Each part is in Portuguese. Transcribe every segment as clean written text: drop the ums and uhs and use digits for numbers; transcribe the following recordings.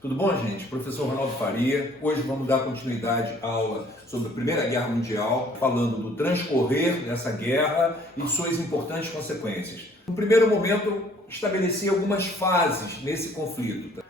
Tudo bom, gente? Professor Ronaldo Faria. Hoje vamos dar continuidade à aula sobre a Primeira Guerra Mundial, falando do transcorrer dessa guerra e de suas importantes consequências. No primeiro momento, estabeleci algumas fases nesse conflito.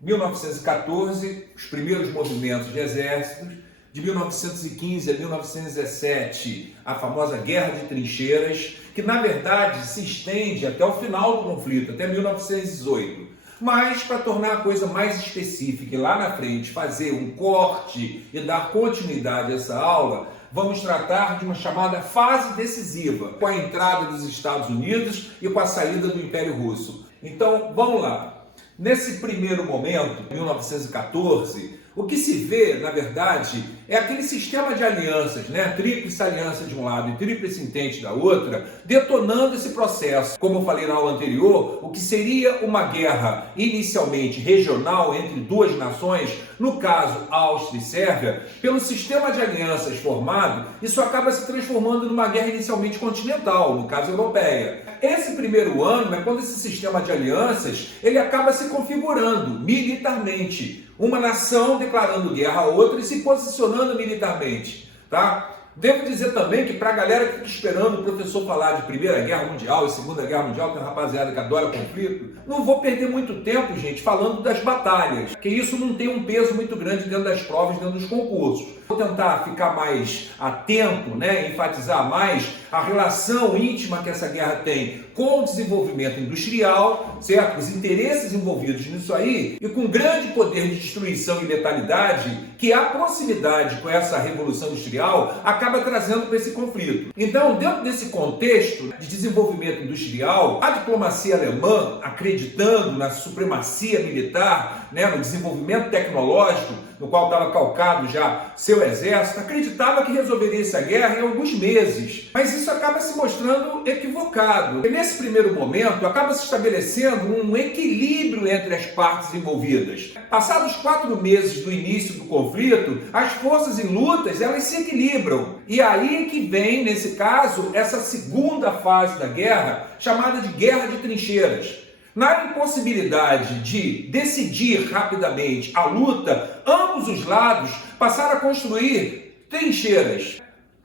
1914, os primeiros movimentos de exércitos. De 1915 a 1917, a famosa Guerra de Trincheiras, que na verdade se estende até o final do conflito, até 1918. Mas, para tornar a coisa mais específica e lá na frente fazer um corte e dar continuidade a essa aula, vamos tratar de uma chamada fase decisiva, com a entrada dos Estados Unidos e com a saída do Império Russo. Então, vamos lá. Nesse primeiro momento, 1914, o que se vê, na verdade, é aquele sistema de alianças, né? Tríplice aliança de um lado e tríplice entente da outra, detonando esse processo. Como eu falei na aula anterior, o que seria uma guerra inicialmente regional entre duas nações, no caso Áustria e Sérvia, pelo sistema de alianças formado, isso acaba se transformando numa guerra inicialmente continental, no caso europeia. Esse primeiro ano é quando esse sistema de alianças ele acaba se configurando militarmente. Uma nação declarando guerra a outra e se posicionando militarmente, tá? Devo dizer também que para a galera que fica esperando o professor falar de Primeira Guerra Mundial e Segunda Guerra Mundial, tem uma rapaziada que adora conflito, não vou perder muito tempo, gente, falando das batalhas, porque isso não tem um peso muito grande dentro das provas, dentro dos concursos. Vou tentar ficar mais atento, né, enfatizar mais a relação íntima que essa guerra tem com o desenvolvimento industrial, certo? Os interesses envolvidos nisso aí, e com grande poder de destruição e letalidade que a proximidade com essa revolução industrial acaba trazendo para esse conflito. Então, dentro desse contexto de desenvolvimento industrial, a diplomacia alemã, acreditando na supremacia militar, né, no desenvolvimento tecnológico, no qual estava calcado já seu exército, acreditava que resolveria essa guerra em alguns meses. Mas isso acaba se mostrando equivocado. E nesse primeiro momento, acaba se estabelecendo um equilíbrio entre as partes envolvidas. Passados 4 meses do início do conflito, as forças em lutas, elas se equilibram. E aí que vem, nesse caso, essa segunda fase da guerra, chamada de Guerra de Trincheiras. Na impossibilidade de decidir rapidamente a luta, ambos os lados passaram a construir trincheiras.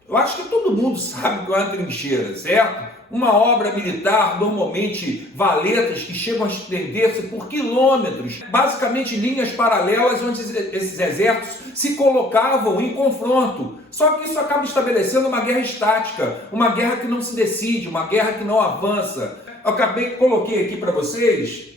Eu acho que todo mundo sabe o que é uma trincheira, certo? Uma obra militar, normalmente valetas que chegam a estender-se por quilômetros, basicamente linhas paralelas onde esses exércitos se colocavam em confronto. Só que isso acaba estabelecendo uma guerra estática, uma guerra que não se decide, uma guerra que não avança. Eu coloquei aqui para vocês,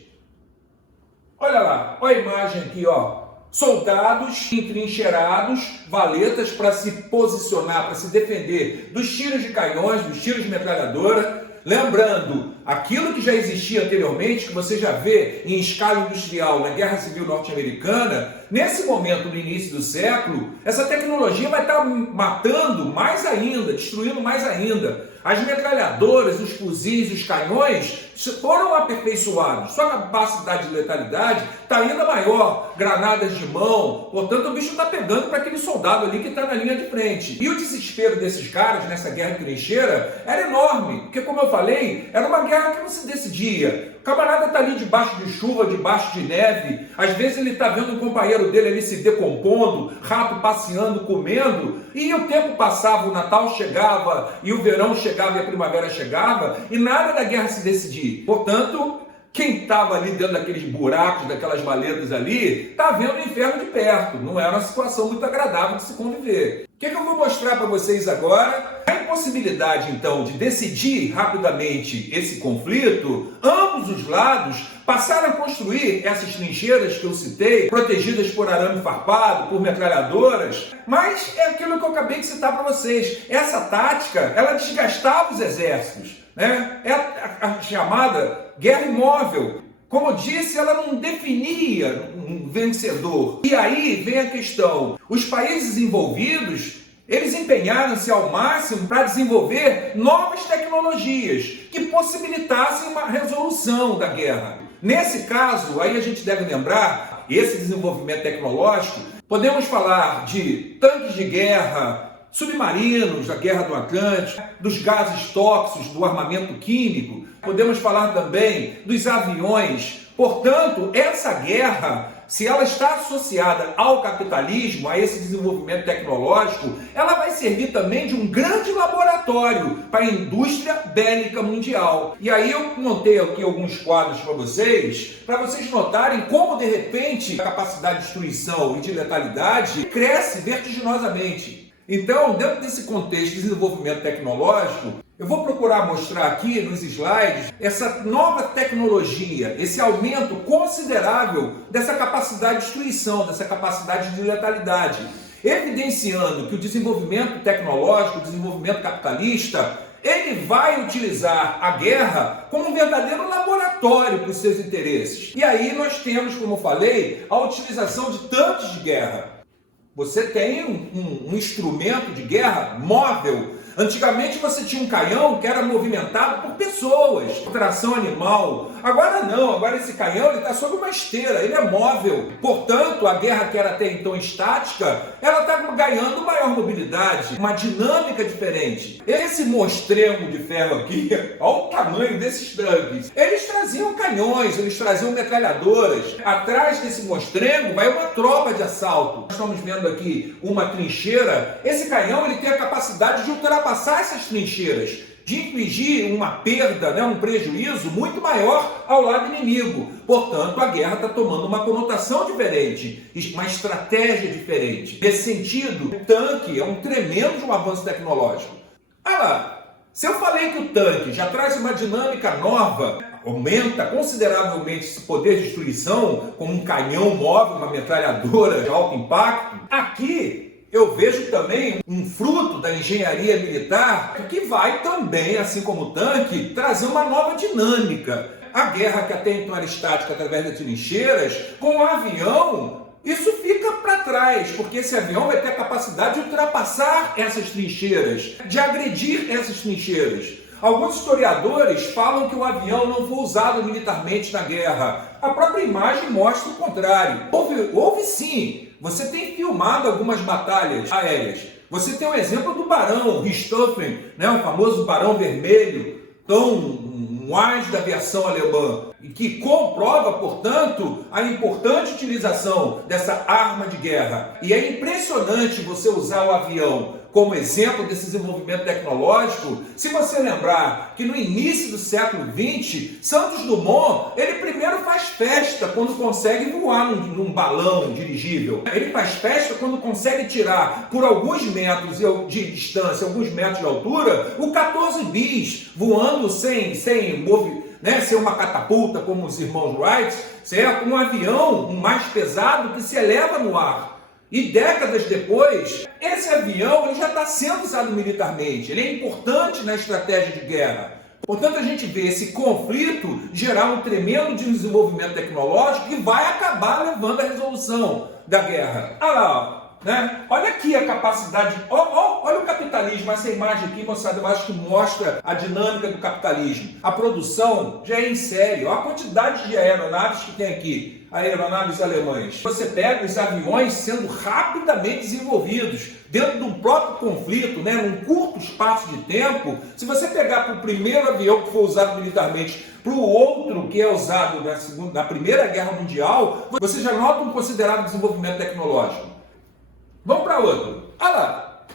olha lá, olha a imagem aqui, ó. Soldados entrincheirados, valetas para se posicionar, para se defender dos tiros de canhões, dos tiros de metralhadora. Lembrando, aquilo que já existia anteriormente, que você já vê em escala industrial na Guerra Civil Norte-Americana, nesse momento, no início do século, essa tecnologia vai estar matando mais ainda, destruindo mais ainda. As metralhadoras, os fuzis, os canhões foram aperfeiçoados. Sua capacidade de letalidade está ainda maior. Granadas de mão. Portanto, o bicho está pegando para aquele soldado ali que está na linha de frente. E o desespero desses caras nessa guerra de trincheira era enorme. Porque, como eu falei, era uma guerra que não se decidia. O camarada está ali debaixo de chuva, debaixo de neve. Às vezes ele está vendo um companheiro dele ali se decompondo, rato passeando, comendo. E o tempo passava, o Natal chegava, e o verão chegava, e a primavera chegava, e nada da guerra se decidia. Portanto, quem estava ali dentro daqueles buracos, daquelas valetas ali, está vendo o inferno de perto. Não era uma situação muito agradável de se conviver. O que eu vou mostrar para vocês agora? A impossibilidade, então, de decidir rapidamente esse conflito, ambos os lados passaram a construir essas trincheiras que eu citei, protegidas por arame farpado, por metralhadoras, mas é aquilo que eu acabei de citar para vocês. Essa tática, ela desgastava os exércitos, né? É a chamada guerra imóvel. Como eu disse, ela não definia um vencedor. E aí vem a questão. Os países envolvidos, eles empenharam-se ao máximo para desenvolver novas tecnologias que possibilitassem uma resolução da guerra. Nesse caso, aí a gente deve lembrar, esse desenvolvimento tecnológico, podemos falar de tanques de guerra, submarinos da Guerra do Atlântico, dos gases tóxicos, do armamento químico, podemos falar também dos aviões. Portanto, essa guerra se ela está associada ao capitalismo, a esse desenvolvimento tecnológico, ela vai servir também de um grande laboratório para a indústria bélica mundial. E aí eu montei aqui alguns quadros para vocês notarem como, de repente, a capacidade de destruição e de letalidade cresce vertiginosamente. Então, dentro desse contexto de desenvolvimento tecnológico, eu vou procurar mostrar aqui nos slides essa nova tecnologia, esse aumento considerável dessa capacidade de destruição, dessa capacidade de letalidade, evidenciando que o desenvolvimento tecnológico, o desenvolvimento capitalista, ele vai utilizar a guerra como um verdadeiro laboratório para os seus interesses. E aí nós temos, como eu falei, a utilização de tanques de guerra. Você tem um instrumento de guerra móvel. Antigamente você tinha um canhão que era movimentado por pessoas, tração animal. Agora não, agora esse canhão está sobre uma esteira, ele é móvel. Portanto, a guerra que era até então estática, ela está ganhando maior mobilidade, uma dinâmica diferente. Esse mostremo de ferro aqui, olha o tamanho desses tanques. Eles traziam canhões, eles traziam metralhadoras. Atrás desse mostremo vai uma tropa de assalto. Nós estamos vendo aqui uma trincheira. Esse canhão ele tem a capacidade de ultrapassar essas trincheiras, de infligir uma perda, um prejuízo muito maior ao lado inimigo. Portanto, a guerra está tomando uma conotação diferente, uma estratégia diferente. Nesse sentido, o tanque é um tremendo avanço tecnológico. Olha lá, se eu falei que o tanque já traz uma dinâmica nova, aumenta consideravelmente esse poder de destruição, como um canhão móvel, uma metralhadora de alto impacto, aqui eu vejo também um fruto da engenharia militar que vai também, assim como o tanque, trazer uma nova dinâmica. A guerra que até então era estática através das trincheiras, com o avião, isso fica para trás, porque esse avião vai ter a capacidade de ultrapassar essas trincheiras, de agredir essas trincheiras. Alguns historiadores falam que o avião não foi usado militarmente na guerra. A própria imagem mostra o contrário. Houve sim. Você tem filmado algumas batalhas aéreas. Você tem o exemplo do Barão Richthofen, o famoso Barão Vermelho, um as da aviação alemã, e que comprova, portanto, a importante utilização dessa arma de guerra. E é impressionante você usar o avião como exemplo desse desenvolvimento tecnológico, se você lembrar que no início do século XX, Santos Dumont, ele primeiro faz festa quando consegue voar num balão dirigível. Ele faz festa quando consegue tirar por alguns metros de distância, alguns metros de altura, o 14 bis, voando sem ser uma catapulta como os irmãos Wright, certo? Um avião mais pesado que se eleva no ar. E décadas depois, esse avião ele já está sendo usado militarmente, ele é importante na estratégia de guerra. Portanto, a gente vê esse conflito gerar um tremendo desenvolvimento tecnológico que vai acabar levando à resolução da guerra. Olha lá, olha aqui a capacidade, olha o capitalismo, essa imagem aqui, moçada, eu acho que mostra a dinâmica do capitalismo. A produção já é em série, olha a quantidade de aeronaves que tem aqui. Aeronaves alemãs. Você pega os aviões sendo rapidamente desenvolvidos dentro de um próprio conflito, num curto espaço de tempo. Se você pegar para o primeiro avião que foi usado militarmente para o outro que é usado na Primeira Guerra Mundial, você já nota um considerável desenvolvimento tecnológico. Vamos para outro. Olha lá,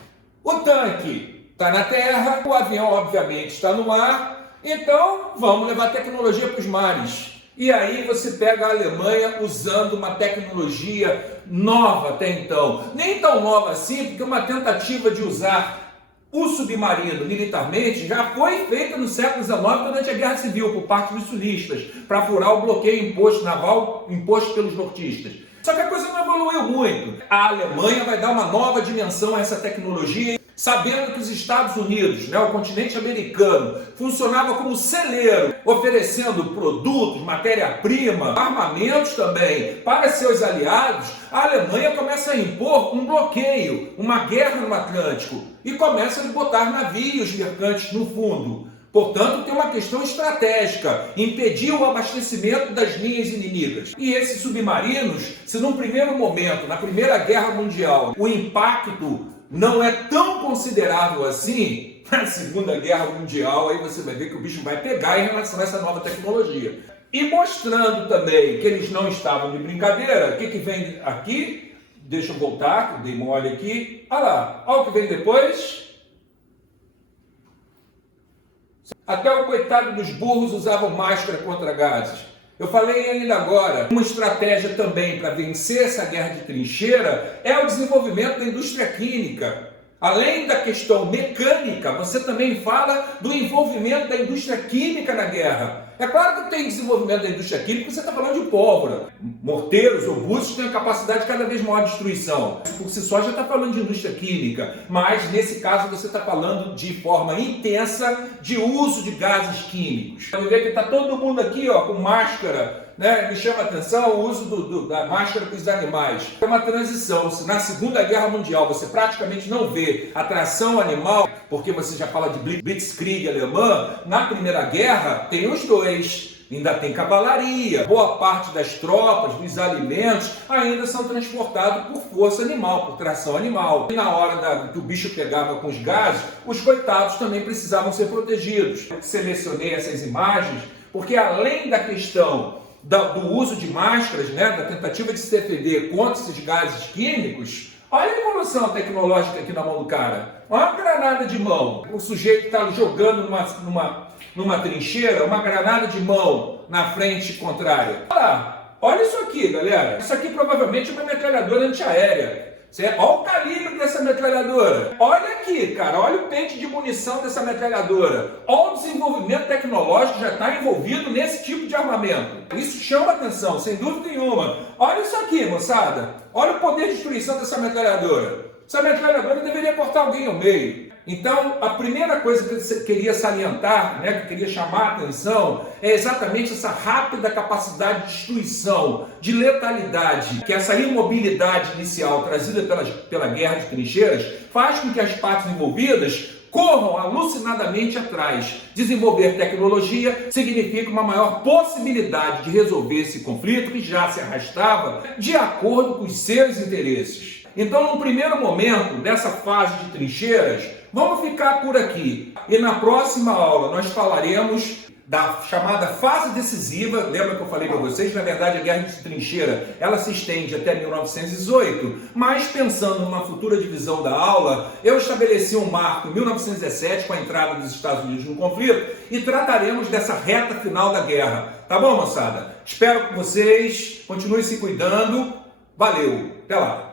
o tanque está na terra, o avião obviamente está no ar, então vamos levar tecnologia para os mares. E aí você pega a Alemanha usando uma tecnologia nova até então. Nem tão nova assim, porque uma tentativa de usar o submarino militarmente já foi feita no século XIX durante a Guerra Civil por parte dos sulistas, para furar o bloqueio naval imposto pelos nortistas. Só que a coisa não evoluiu muito. A Alemanha vai dar uma nova dimensão a essa tecnologia, sabendo que os Estados Unidos, o continente americano, funcionava como celeiro, oferecendo produtos, matéria-prima, armamentos também para seus aliados. A Alemanha começa a impor um bloqueio, uma guerra no Atlântico, e começa a botar navios mercantes no fundo. Portanto, tem uma questão estratégica, impedir o abastecimento das linhas inimigas. E esses submarinos, se num primeiro momento, na Primeira Guerra Mundial, o impacto não é tão considerável assim, na Segunda Guerra Mundial, aí você vai ver que o bicho vai pegar em relação a essa nova tecnologia. e mostrando também que eles não estavam de brincadeira. O que vem aqui? Deixa eu voltar, que dei mole aqui. Olha lá, olha o que vem depois. Até o coitado dos burros usavam máscara contra gases. Eu falei ainda agora, uma estratégia também para vencer essa guerra de trincheira é o desenvolvimento da indústria química. Além da questão mecânica, você também fala do envolvimento da indústria química na guerra. É claro que tem desenvolvimento da indústria química, você está falando de pólvora. Morteiros, obustos têm a capacidade de cada vez maior de destruição. Por si só já está falando de indústria química, mas nesse caso você está falando de forma intensa de uso de gases químicos. Você vê que está todo mundo aqui ó, com máscara. Né? Me chama a atenção o uso da máscara para os animais. É uma transição. Se na Segunda Guerra Mundial você praticamente não vê a tração animal, porque você já fala de Blitzkrieg alemã, na Primeira Guerra tem os dois. Ainda tem cavalaria, boa parte das tropas, dos alimentos ainda são transportados por força animal, por tração animal. E na hora que o bicho pegava com os gases, os coitados também precisavam ser protegidos. Eu selecionei essas imagens porque além da questão do uso de máscaras, né, da tentativa de se defender contra esses gases químicos, olha a evolução tecnológica aqui na mão do cara. Olha uma granada de mão. O sujeito está jogando numa trincheira, uma granada de mão na frente contrária. Olha lá, olha isso aqui, galera. Isso aqui provavelmente é uma metralhadora antiaérea. Olha o calibre dessa metralhadora. Olha aqui, cara. Olha o pente de munição dessa metralhadora. Olha o desenvolvimento tecnológico que já está envolvido nesse tipo de armamento. Isso chama atenção, sem dúvida nenhuma. Olha isso aqui, moçada. Olha o poder de destruição dessa metralhadora. Essa metralhadora deveria cortar alguém ao meio. Então, a primeira coisa que eu queria salientar, né, que eu queria chamar a atenção, é exatamente essa rápida capacidade de destruição, de letalidade, que essa imobilidade inicial trazida pela guerra de trincheiras faz com que as partes envolvidas corram alucinadamente atrás. Desenvolver tecnologia significa uma maior possibilidade de resolver esse conflito que já se arrastava de acordo com os seus interesses. Então, no primeiro momento dessa fase de trincheiras, vamos ficar por aqui. E na próxima aula nós falaremos da chamada fase decisiva. Lembra que eu falei para vocês? Na verdade, a guerra de trincheira ela se estende até 1918, mas pensando numa futura divisão da aula, eu estabeleci um marco em 1917 com a entrada dos Estados Unidos no conflito e trataremos dessa reta final da guerra. Tá bom, moçada? Espero que vocês continuem se cuidando. Valeu! Até lá!